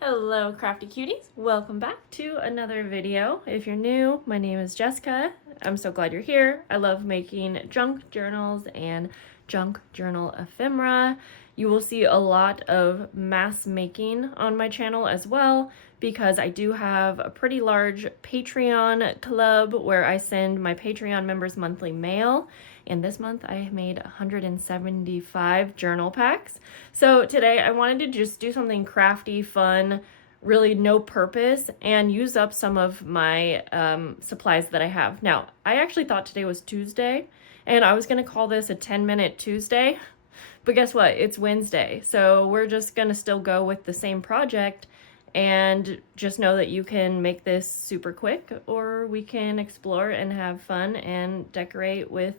Hello crafty cuties, welcome back to another video. If you're new, my name is Jessica. I'm so glad you're here. I love making junk journals and junk journal ephemera. You will see a lot of mass making on my channel as well because I do have a pretty large Patreon club where I send my Patreon members monthly mail. And this month I made 175 journal packs. So today I wanted to just do something crafty, fun, really no purpose, and use up some of my supplies that I have. Now, I actually thought today was Tuesday, and I was gonna call this a 10-minute Tuesday, but guess what? It's Wednesday. So we're just gonna still go with the same project and just know that you can make this super quick, or we can explore and have fun and decorate with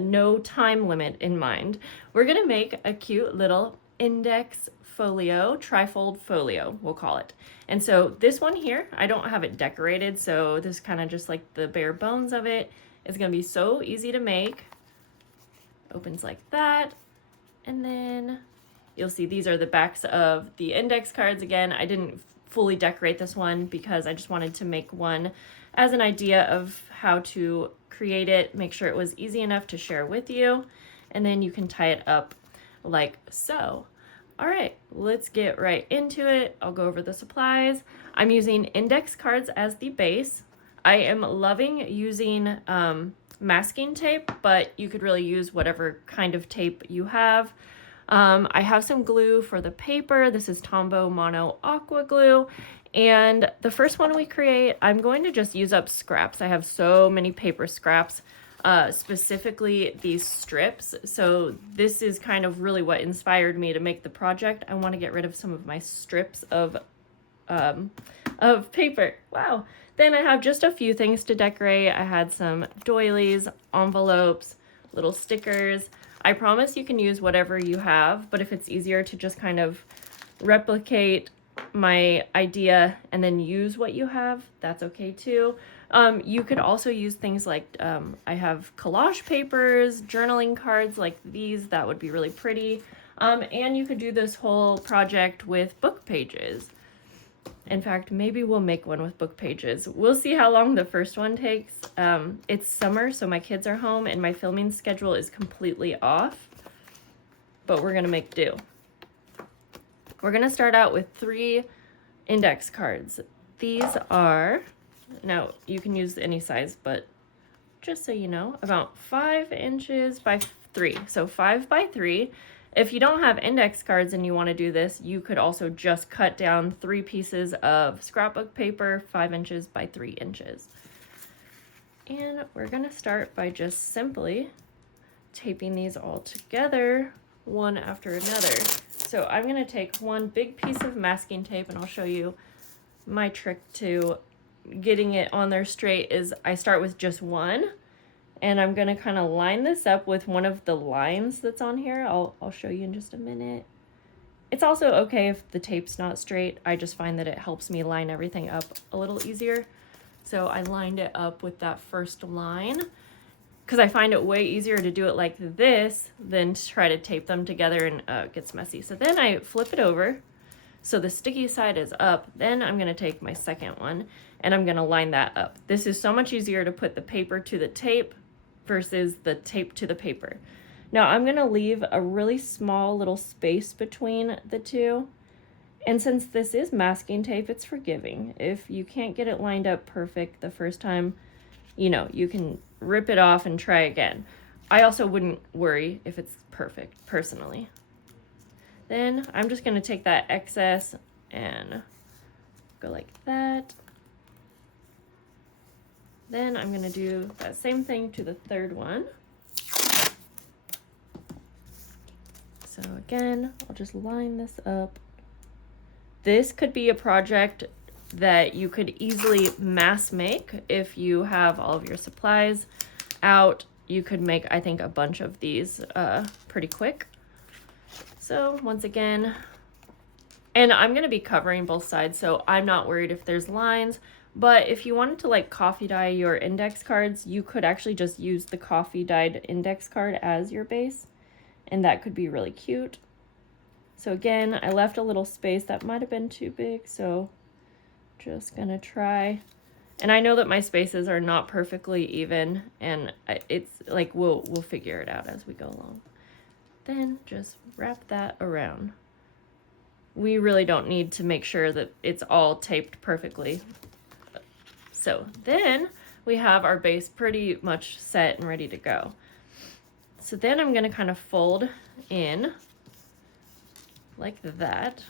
no time limit in mind. We're gonna make a cute little index folio, trifold folio, we'll call it. And so this one here, I don't have it decorated, so this kind of just like the bare bones of it. It's gonna be so easy to make. Opens like that, and then you'll see these are the backs of the index cards. Again, I didn't fully decorate this one because I just wanted to make one as an idea of how to create it, make sure it was easy enough to share with you, and then you can tie it up like so. All right, let's get right into it. I'll go over the supplies. I'm using index cards as the base. I am loving using masking tape, but you could really use whatever kind of tape you have. I have some glue for the paper. This is Tombow Mono Aqua Glue. And the first one we create, I'm going to just use up scraps. I have so many paper scraps, specifically these strips. So this is kind of really what inspired me to make the project. I want to get rid of some of my strips of paper. Wow. Then I have just a few things to decorate. I had some doilies, envelopes, little stickers. I promise you can use whatever you have, but if it's easier to just kind of replicate my idea and then use what you have, that's okay too. You could also use things like I have collage papers, journaling cards like these, that would be really pretty. And you could do this whole project with book pages. In fact, maybe we'll make one with book pages. We'll see how long the first one takes. It's summer, so my kids are home and my filming schedule is completely off, but we're gonna make do. We're gonna start out with 3 index cards. These are, now you can use any size, but just so you know, about 5 inches by 3. So 5 by 3. If you don't have index cards and you want to do this, you could also just cut down 3 pieces of scrapbook paper, 5 inches by 3 inches. And we're going to start by just simply taping these all together, one after another. So I'm going to take one big piece of masking tape, and I'll show you my trick to getting it on there straight is I start with just one. And I'm gonna kind of line this up with one of the lines that's on here. I'll show you in just a minute. It's also okay if the tape's not straight. I just find that it helps me line everything up a little easier. So I lined it up with that first line because I find it way easier to do it like this than to try to tape them together, and it gets messy. So then I flip it over so the sticky side is up. Then I'm gonna take my second one and I'm gonna line that up. This is so much easier to put the paper to the tape versus the tape to the paper. Now I'm gonna leave a really small little space between the two. And since this is masking tape, it's forgiving. If you can't get it lined up perfect the first time, you know, you can rip it off and try again. I also wouldn't worry if it's perfect, personally. Then I'm just gonna take that excess and go like that. Then I'm gonna do that same thing to the third one. So again, I'll just line this up. This could be a project that you could easily mass make if you have all of your supplies out. You could make, I think, a bunch of these pretty quick. So once again, and I'm gonna be covering both sides, so I'm not worried if there's lines. But if you wanted to like coffee dye your index cards, you could actually just use the coffee dyed index card as your base, and that could be really cute. So again, I left a little space that might have been too big, so just gonna try. And I know that my spaces are not perfectly even, and it's like we'll figure it out as we go along. Then just wrap that around. We really don't need to make sure that it's all taped perfectly. So then we have our base pretty much set and ready to go. So then I'm gonna kind of fold in like that.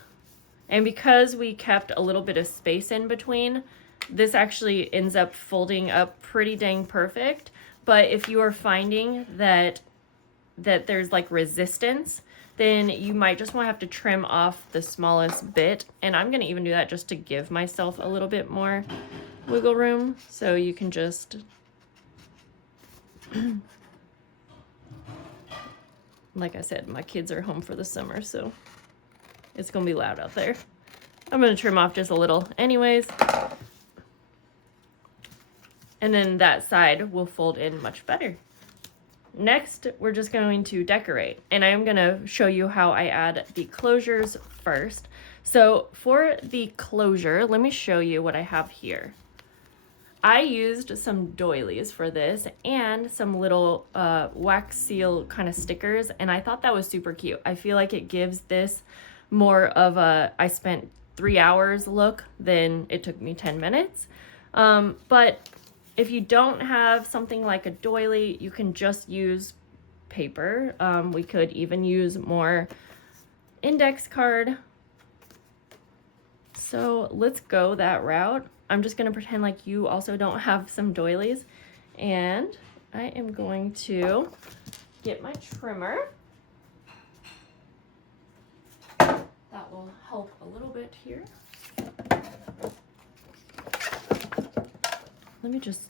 And because we kept a little bit of space in between, this actually ends up folding up pretty dang perfect. But if you are finding that there's like resistance, then you might just want to have to trim off the smallest bit. And I'm gonna even do that just to give myself a little bit more wiggle room. So you can just like I said, my kids are home for the summer, so it's gonna be loud out there. I'm gonna trim off just a little anyways. And then that side will fold in much better. Next, we're just going to decorate. And I am gonna show you how I add the closures first. So for the closure, let me show you what I have here. I used some doilies for this and some little wax seal kind of stickers, and I thought that was super cute. I feel like it gives this more of a I spent 3 hours look than it took me 10 minutes. But if you don't have something like a doily, you can just use paper. We could even use more index card. So let's go that route. I'm just gonna pretend like you also don't have some doilies, and I am going to get my trimmer. That will help a little bit here. Let me just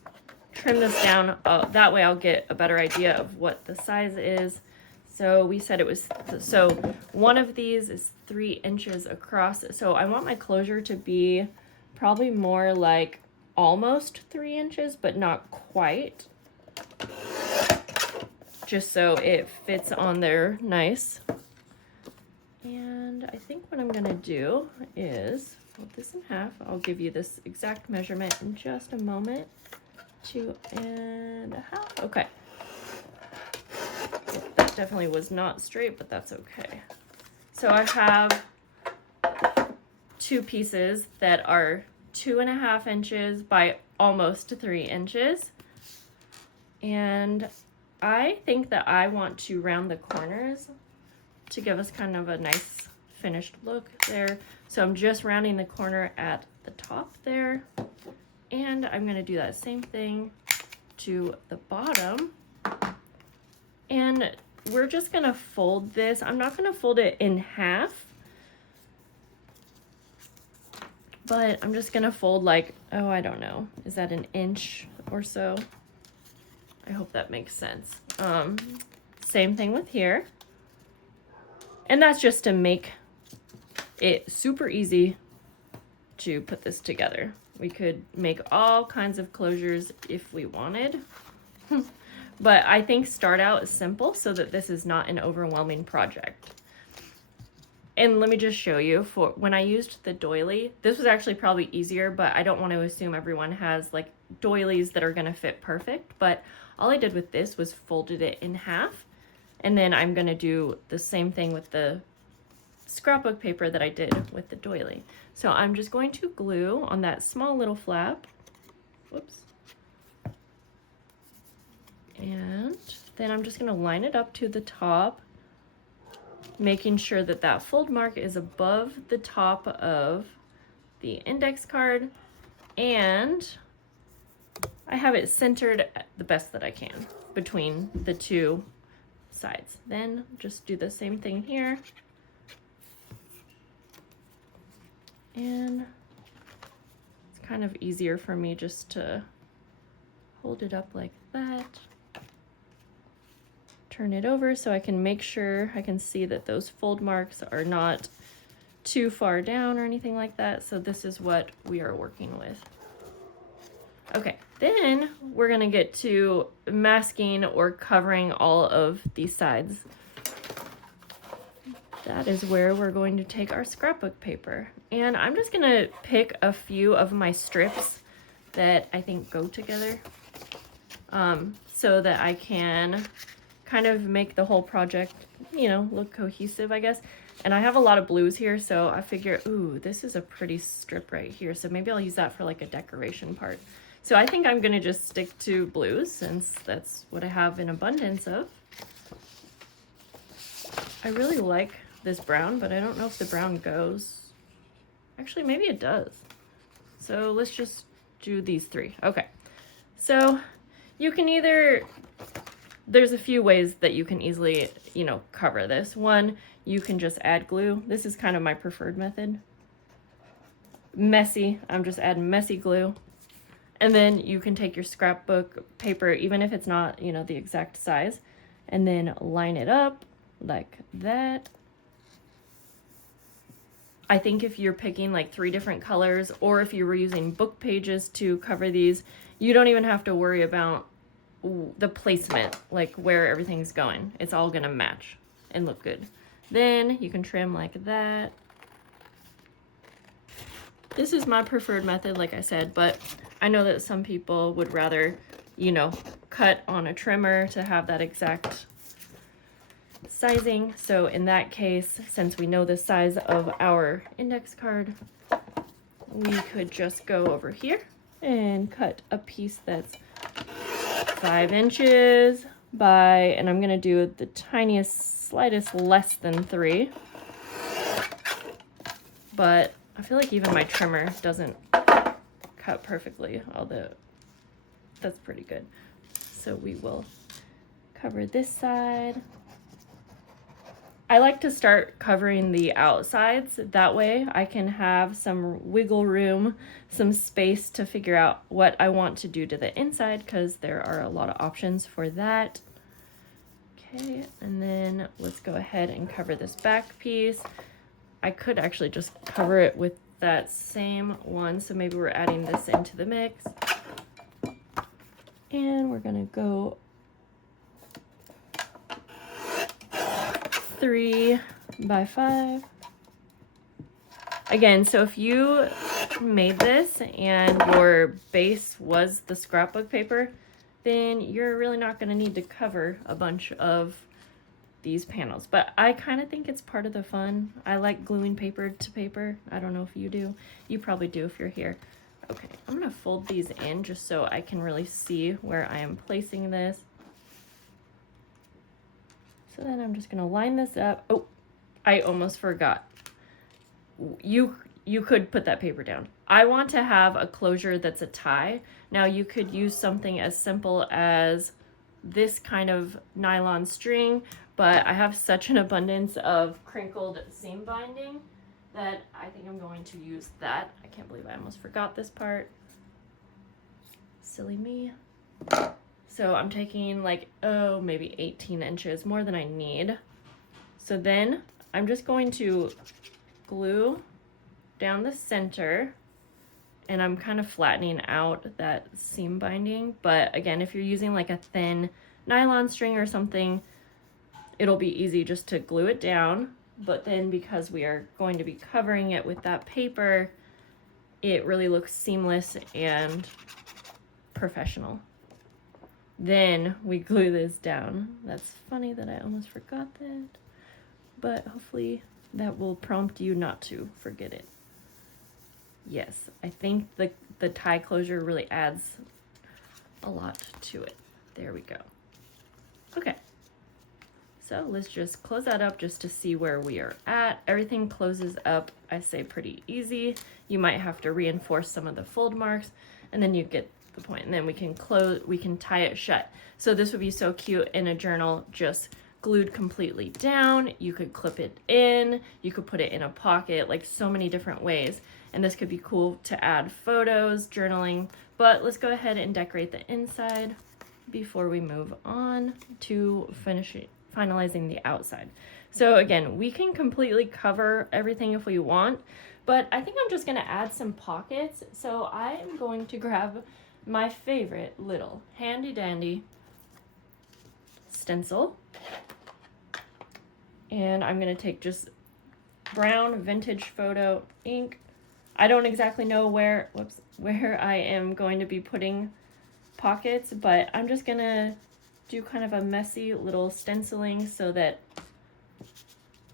trim this down. That way I'll get a better idea of what the size is. So we said it was, so one of these is 3 inches across. So I want my closure to be probably more like almost 3 inches, but not quite. Just so it fits on there nice. And I think what I'm gonna do is fold this in half. I'll give you this exact measurement in just a moment. 2 1/2. Okay. That definitely was not straight, but that's okay. So I have 2 pieces that are 2 1/2 inches by almost 3 inches. And I think that I want to round the corners to give us kind of a nice finished look there. So I'm just rounding the corner at the top there. And I'm gonna do that same thing to the bottom. And we're just gonna fold this. I'm not gonna fold it in half, but I'm just gonna fold like, oh, I don't know, is that 1 inch or so? I hope that makes sense. Same thing with here. And that's just to make it super easy to put this together. We could make all kinds of closures if we wanted. But I think start out simple so that this is not an overwhelming project. And let me just show you, for when I used the doily, this was actually probably easier, but I don't want to assume everyone has like doilies that are gonna fit perfect. But all I did with this was folded it in half. And then I'm gonna do the same thing with the scrapbook paper that I did with the doily. So I'm just going to glue on that small little flap. Whoops. And then I'm just gonna line it up to the top, making sure that that fold mark is above the top of the index card, and I have it centered the best that I can between the 2 sides. Then just do the same thing here. And it's kind of easier for me just to hold it up like that. Turn it over so I can make sure I can see that those fold marks are not too far down or anything like that. So this is what we are working with. Okay, then we're gonna get to masking or covering all of these sides. that is where we're going to take our scrapbook paper. And I'm just gonna pick a few of my strips that I think go together, so that I can kind of make the whole project, you know, look cohesive, I guess. And I have a lot of blues here, so I figure, ooh, this is a pretty strip right here, so maybe I'll use that for like a decoration part. So I think I'm gonna just stick to blues since that's what I have in abundance of. I really like this brown, but I don't know if the brown goes. Actually, maybe it does. So let's just do these three. Okay, so you can either, there's a few ways that you can easily, you know, cover this. One, you can just add glue. This is kind of my preferred method. Messy, I'm just adding messy glue. And then you can take your scrapbook paper, even if it's not, you know, the exact size, and then line it up like that. I think if you're picking like 3 different colors, or if you were using book pages to cover these, you don't even have to worry about the placement, like where everything's going. It's all gonna match and look good. Then you can trim like that. This is my preferred method, like I said, but I know that some people would rather, you know, cut on a trimmer to have that exact sizing. So in that case, since we know the size of our index card, we could just go over here and cut a piece that's 5 inches by, and I'm gonna do the tiniest, slightest less than 3. But I feel like even my trimmer doesn't cut perfectly, although that's pretty good. So we will cover this side. I like to start covering the outsides. That way I can have some wiggle room, some space to figure out what I want to do to the inside, because there are a lot of options for that. Okay, and then let's go ahead and cover this back piece. I could actually just cover it with that same one, so maybe we're adding this into the mix. And we're gonna go 3 by 5. Again, so if you made this and your base was the scrapbook paper, then you're really not gonna need to cover a bunch of these panels. But I kind of think it's part of the fun. I like gluing paper to paper. I don't know if you do. You probably do if you're here. Okay, I'm gonna fold these in just so I can really see where I am placing this. So then I'm just gonna line this up. Oh, I almost forgot. You could put that paper down. I want to have a closure that's a tie. Now you could use something as simple as this kind of nylon string, but I have such an abundance of crinkled seam binding that I think I'm going to use that. I can't believe I almost forgot this part. Silly me. So I'm taking like, oh, maybe 18 inches, more than I need. So then I'm just going to glue down the center, and I'm kind of flattening out that seam binding. But again, if you're using like a thin nylon string or something, it'll be easy just to glue it down. But then because we are going to be covering it with that paper, it really looks seamless and professional. Then we glue this down. That's funny that I almost forgot that, but hopefully that will prompt you not to forget it. Yes, I think the tie closure really adds a lot to it. There we go. Okay, so let's just close that up just to see where we are at. Everything closes up, I say, pretty easy. You might have to reinforce some of the fold marks, and then you get the point. And then we can tie it shut. So this would be so cute in a journal, just glued completely down. You could clip it in, you could put it in a pocket, like so many different ways. And this could be cool to add photos, journaling. But let's go ahead and decorate the inside before we move on to finalizing the outside. So again, we can completely cover everything if we want, but I think I'm just gonna add some pockets. So I am going to grab my favorite little handy dandy stencil, and I'm gonna take just brown vintage photo ink. I don't exactly know where I am going to be putting pockets, but I'm just gonna do kind of a messy little stenciling so that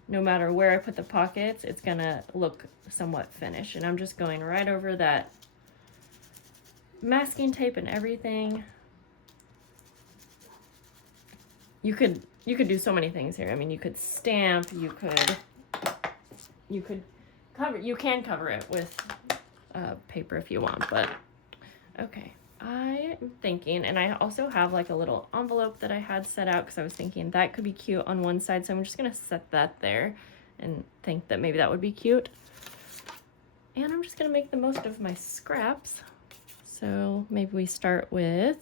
no matter where I put the pockets, it's gonna look somewhat finished. And I'm just going right over that masking tape and everything. You could do so many things here. I mean, you could stamp, you can cover it with paper if you want, but okay. I am thinking, and I also have like a little envelope that I had set out because I was thinking that could be cute on one side, so I'm just gonna set that there and think that maybe that would be cute. And I'm just gonna make the most of my scraps. So maybe we start with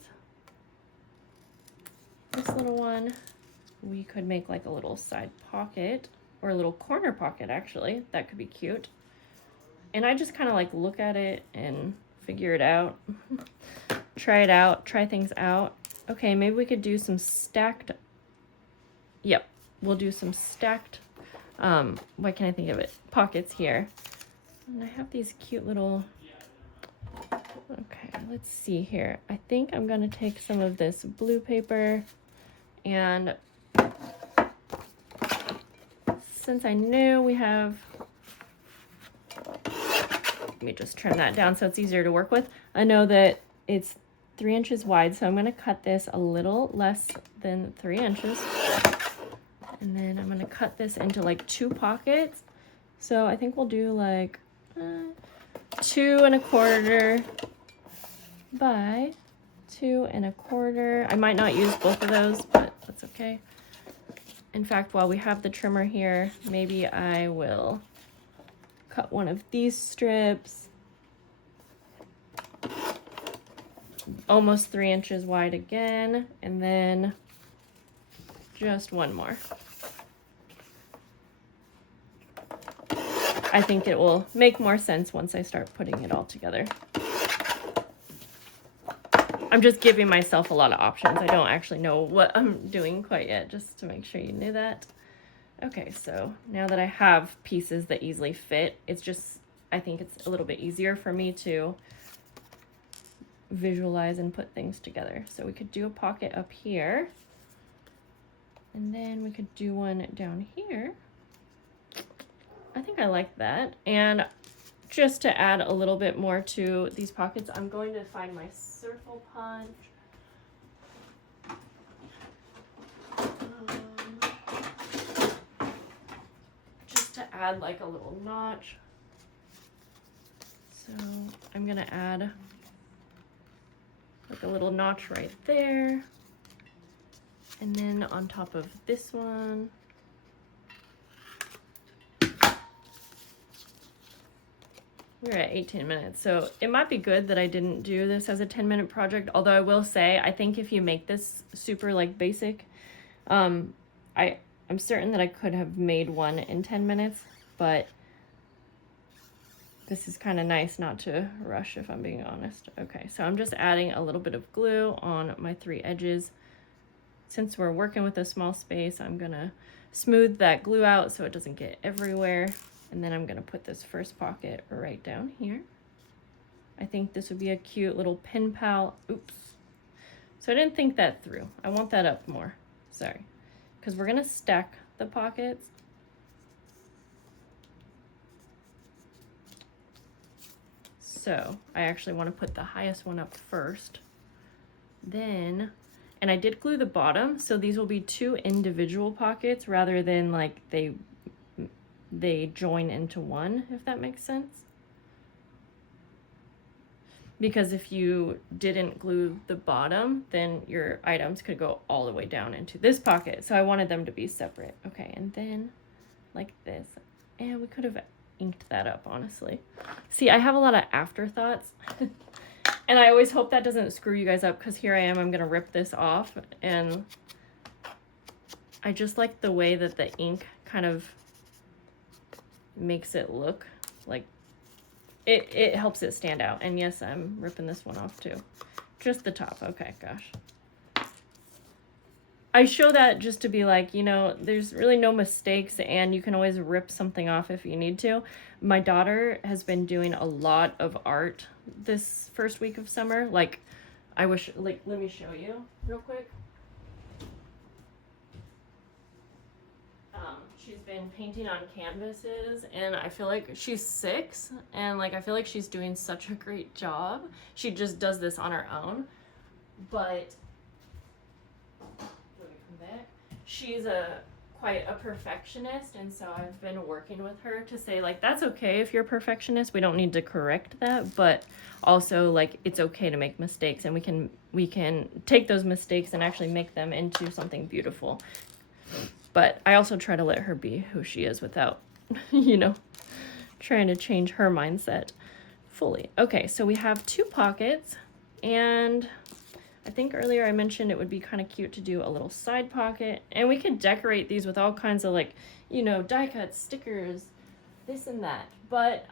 this little one. We could make like a little side pocket or a little corner pocket, actually. That could be cute. And I just kind of like look at it and figure it out. Try it out, try things out. Okay, maybe we could do some stacked, yep, we'll do some stacked, what can I think of it? Pockets here. And I have these cute little, okay, let's see here. I think I'm gonna take some of this blue paper, and since I knew we have, let me just trim that down so it's easier to work with. I know that it's 3 inches wide, so I'm going to cut this a little less than 3 inches. And then I'm going to cut this into like 2 pockets. So I think we'll do like 2 1/4 by 2 1/4. I might not use both of those, but that's okay. In fact, while we have the trimmer here, maybe I will cut one of these strips, almost 3 inches wide again, and then just one more. I think it will make more sense once I start putting it all together. I'm just giving myself a lot of options. I don't actually know what I'm doing quite yet, just to make sure you knew that. Okay, so now that I have pieces that easily fit, it's just, I think it's a little bit easier for me to visualize and put things together. So we could do a pocket up here, and then we could do one down here. I think I like that. And just to add a little bit more to these pockets, I'm going to find my circle punch. To add like a little notch. So I'm gonna add like a little notch right there. And then on top of this one, we're at 18 minutes. So it might be good that I didn't do this as a 10-minute project. Although I will say, I think if you make this super like basic, I'm certain that I could have made one in 10 minutes, but this is kind of nice not to rush, if I'm being honest. Okay, so I'm just adding a little bit of glue on my 3 edges. Since we're working with a small space, I'm gonna smooth that glue out so it doesn't get everywhere. And then I'm gonna put this first pocket right down here. I think this would be a cute little pen pal. Oops. So I didn't think that through. I want that up more, sorry. Because we're gonna stack the pockets. So I actually want to put the highest one up first. Then, and I did glue the bottom, so these will be 2 individual pockets rather than like they join into one, if that makes sense. Because if you didn't glue the bottom, then your items could go all the way down into this pocket. So I wanted them to be separate. Okay, and then like this. And we could have inked that up, honestly. See, I have a lot of afterthoughts. And I always hope that doesn't screw you guys up, because here I am, I'm going to rip this off. And I just like the way that the ink kind of makes it look like it helps it stand out. And yes, I'm ripping this one off too. Just the top. Okay, gosh. I show that just to be like, you know, there's really no mistakes and you can always rip something off if you need to. My daughter has been doing a lot of art this first week of summer. Like, I wish, like, let me show you real quick. She's been painting on canvases, and I feel like she's 6, and like I feel like she's doing such a great job. She just does this on her own, but let me come back. She's quite a perfectionist, and so I've been working with her to say like that's okay if you're a perfectionist. We don't need to correct that, but also like it's okay to make mistakes, and we can take those mistakes and actually make them into something beautiful. But I also try to let her be who she is without, you know, trying to change her mindset fully. Okay, so we have 2 pockets, and I think earlier I mentioned it would be kind of cute to do a little side pocket, and we could decorate these with all kinds of like, you know, die cuts, stickers, this and that. But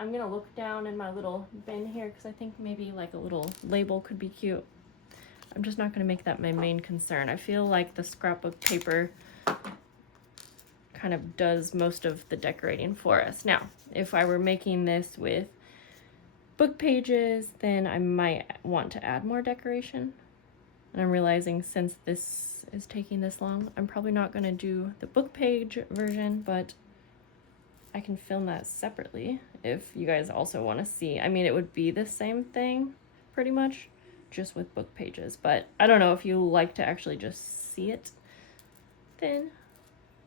I'm gonna look down in my little bin here because I think maybe like a little label could be cute. I'm just not gonna make that my main concern. I feel like the scrapbook paper kind of does most of the decorating for us. Now, if I were making this with book pages, then I might want to add more decoration. And I'm realizing since this is taking this long, I'm probably not going to do the book page version, but I can film that separately if you guys also want to see. I mean, it would be the same thing pretty much, just with book pages, but I don't know if you like to actually just see it, then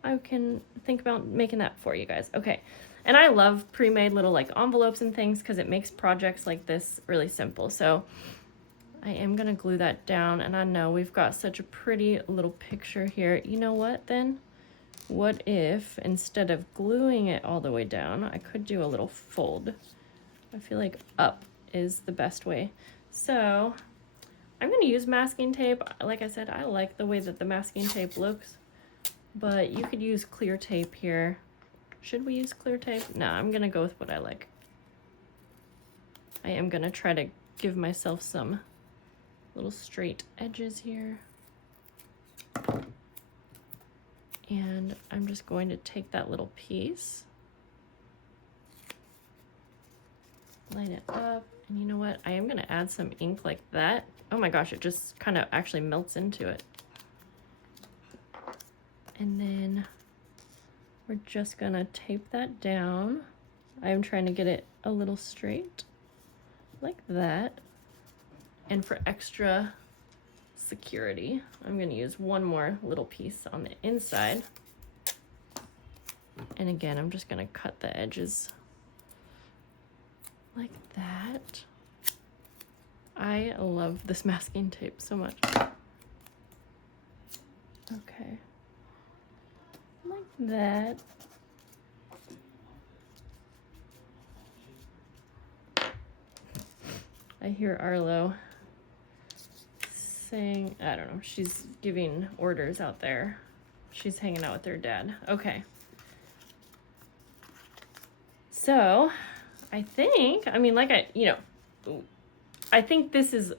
I can think about making that for you guys. Okay, and I love pre-made little like envelopes and things because it makes projects like this really simple. So I am gonna glue that down, and I know we've got such a pretty little picture here. You know what then? What if instead of gluing it all the way down, I could do a little fold? I feel like up is the best way. So I'm gonna use masking tape. Like I said, I like the way that the masking tape looks, but you could use clear tape here. Should we use clear tape? No, I'm gonna go with what I like. I am gonna try to give myself some little straight edges here. And I'm just going to take that little piece, line it up, and you know what? I am gonna add some ink like that. Oh my gosh, it just kind of actually melts into it. And then we're just gonna tape that down. I'm trying to get it a little straight, like that. And for extra security, I'm gonna use one more little piece on the inside. And again, I'm just gonna cut the edges like that. I love this masking tape so much. Okay. Like that. I hear Arlo saying, I don't know, she's giving orders out there. She's hanging out with her dad. Okay. So, I think, I mean, like I think this is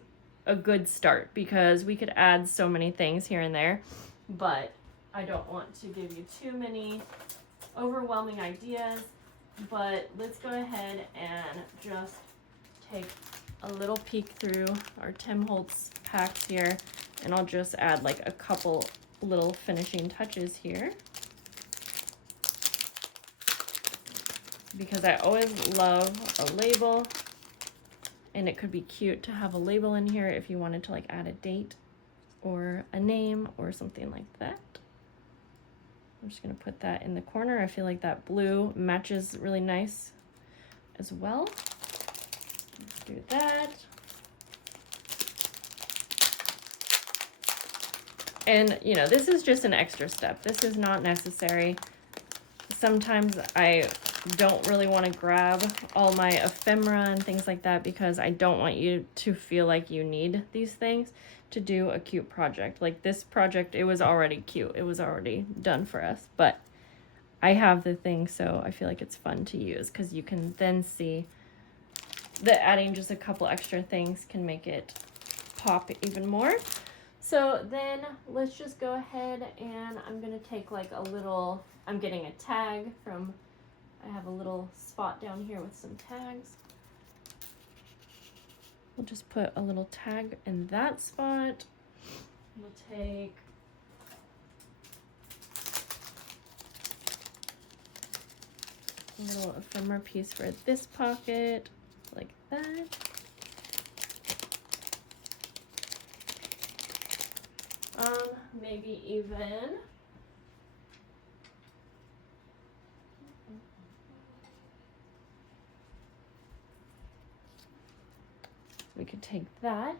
a good start because we could add so many things here and there, but I don't want to give you too many overwhelming ideas. But let's go ahead and just take a little peek through our Tim Holtz packs here, and I'll just add like a couple little finishing touches here, because I always love a label, and it could be cute to have a label in here if you wanted to like add a date or a name or something like that. I'm just gonna put that in the corner. I feel like that blue matches really nice as well. Let's do that. And you know, this is just an extra step. This is not necessary. Sometimes I don't really want to grab all my ephemera and things like that because I don't want you to feel like you need these things to do a cute project. Like this project, it was already cute. It was already done for us, but I have the thing, so I feel like it's fun to use because you can then see that adding just a couple extra things can make it pop even more. So then let's just go ahead and I'm gonna take like a little, I'm getting a tag from, I have a little spot down here with some tags. We'll just put a little tag in that spot. We'll take a little ephemera piece for this pocket, like that. Maybe even we could take that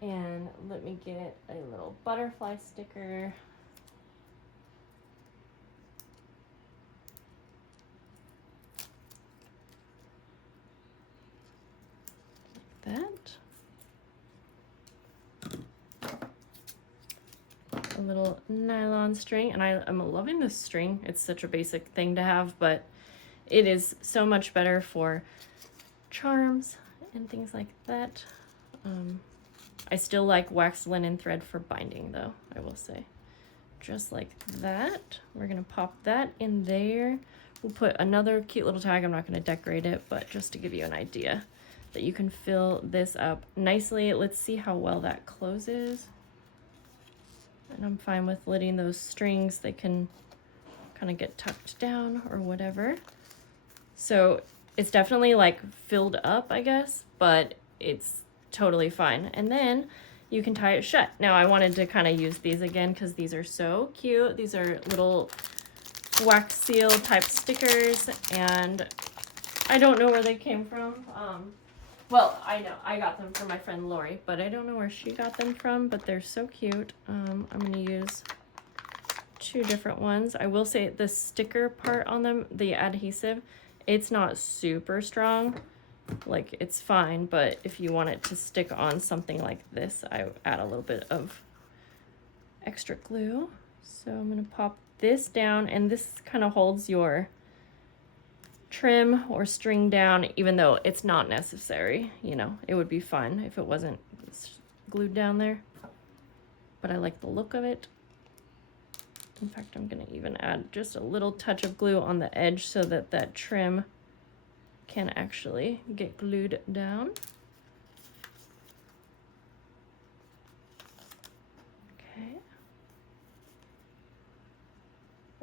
and let me get a little butterfly sticker. Like that. A little nylon string, and I'm loving this string. It's such a basic thing to have, but it is so much better for charms and things like that. I still like waxed linen thread for binding though, I will say. Just like that. We're gonna pop that in there. We'll put another cute little tag. I'm not gonna decorate it, but just to give you an idea that you can fill this up nicely. Let's see how well that closes. And I'm fine with letting those strings, they can kind of get tucked down or whatever. So it's definitely like filled up, I guess, but it's totally fine. And then you can tie it shut. Now I wanted to kind of use these again because these are so cute. These are little wax seal type stickers, and I don't know where they came from. Well, I know I got them from my friend Lori, but I don't know where she got them from, but they're so cute. I'm gonna use 2 different ones. I will say the sticker part on them, the adhesive, it's not super strong. Like, it's fine, but if you want it to stick on something like this, I add a little bit of extra glue. So I'm gonna pop this down, and this kind of holds your trim or string down, even though it's not necessary. You know, it would be fun if it wasn't glued down there, but I like the look of it. In fact, I'm gonna even add just a little touch of glue on the edge so that that trim can actually get glued down. Okay.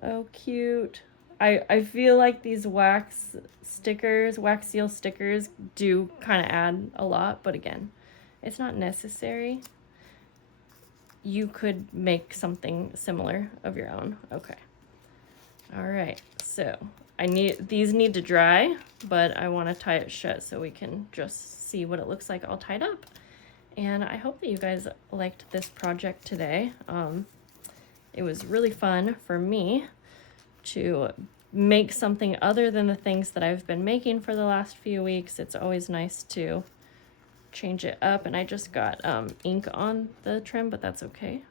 Oh, cute. I feel like these wax seal stickers do kind of add a lot, but again, it's not necessary. You could make something similar of your own. Okay. All right, so these need to dry, but I want to tie it shut so we can just see what it looks like all tied up. And I hope that you guys liked this project today. It was really fun for me to make something other than the things that I've been making for the last few weeks. It's always nice to change it up, and I just got ink on the trim, but that's okay.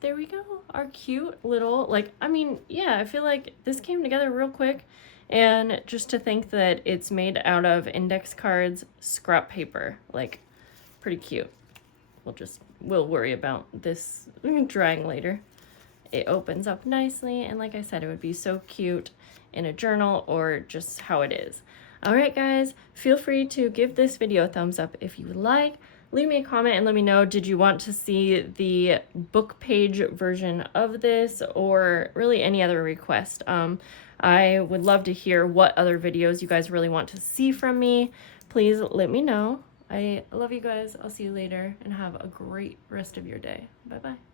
There we go, our cute little, like, I mean, yeah, I feel like this came together real quick. And just to think that it's made out of index cards, scrap paper, like, pretty cute. We'll worry about this drying later. It opens up nicely, and like I said, it would be so cute in a journal or just how it is. All right, guys, feel free to give this video a thumbs up if you would like. Leave me a comment and let me know, did you want to see the book page version of this, or really any other request? I would love to hear what other videos you guys really want to see from me. Please let me know. I love you guys. I'll see you later, and have a great rest of your day. Bye-bye.